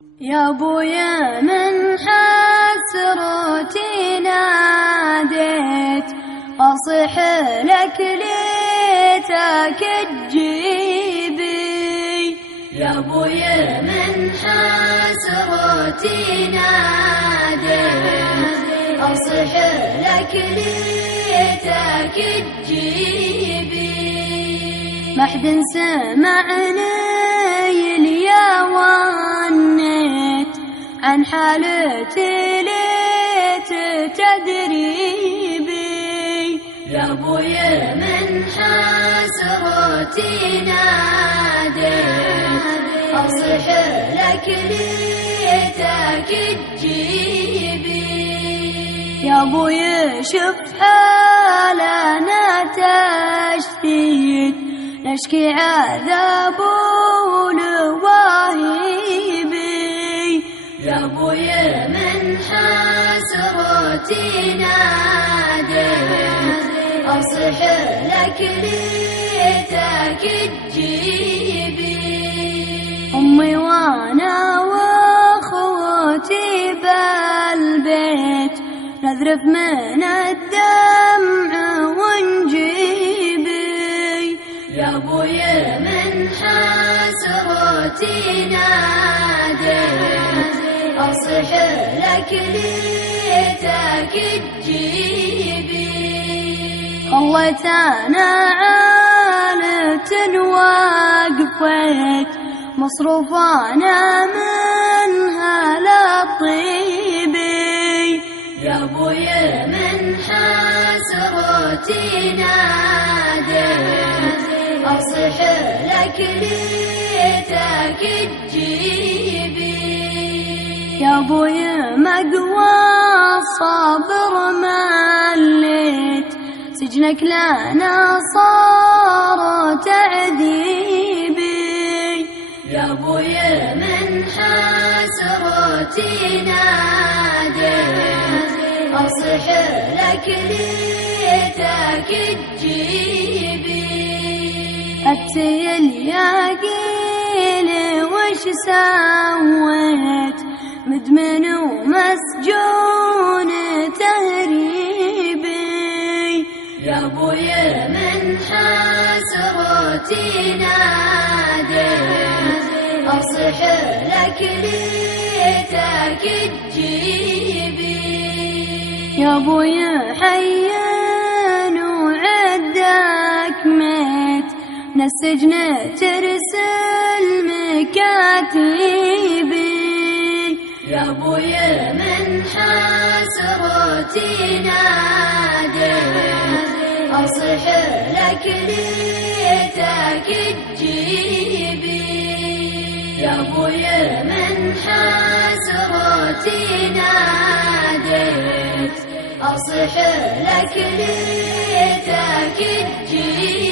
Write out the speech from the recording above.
يا ابويا من حسرتي ناديت اصيح لك ليتك تجيبي. يا ابويا من حسرتي ناديت اصيح لك ليتك تجيبي. ما حد سمعني يا ونيت عن حالتي ليت تدري بي. يا ابويا من حسرتي ناديت اصيح لك ليتك تجيبي. يا ابويا شوف حالنا تشتيت نشكي عذاب ولواهبي. يا ابويا من حسرتي ناديت اصيح لك ليتك تجيبي. امي وانا واخوتي بالبيت نذرف من الدمع ونجيبي. يا ابويا من حسرتي ناديت اصيح لك ليتك تجيبي. خليت انا عانت وقفت مصروف انا منها لطيبي. يا ابويا من حسرتي ناديت اصيح لك ليتك تجيبي. يا ابويا مقوى الصبر مليت سجنك لنا صار تعذيبي. يا ابويا من حسرتي ناديت اصيح لك ليتك تجيبي. أتي الياقين وش سويت مدمن ومسجون تهريبي. يا ابويا من حسرتي ناديت اصيح لك ليتك تجيبي. يا ابويا حيان وعدك ميت من السجن ترسل مكاتبي. يا ابويا من حسرتي ناديت اصيح لك ليتك تجيبي. يا ابويا من حسرتي ناديت اصيح لك ليتك تجيبي.